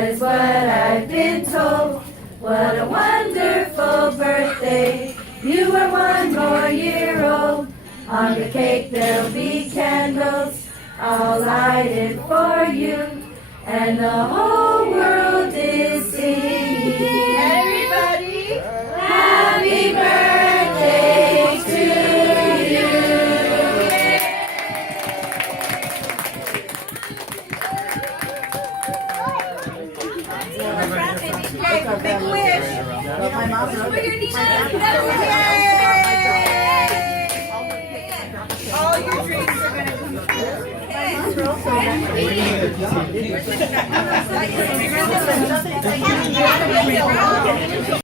That is what I've been told. What a wonderful birthday. You are one more year old. On the cake there'll be candles, all lighted for you. And the whole world is singing. Everybody, happy birthday to you. Big wish. My mom wrote it. All your dreams are going to come true.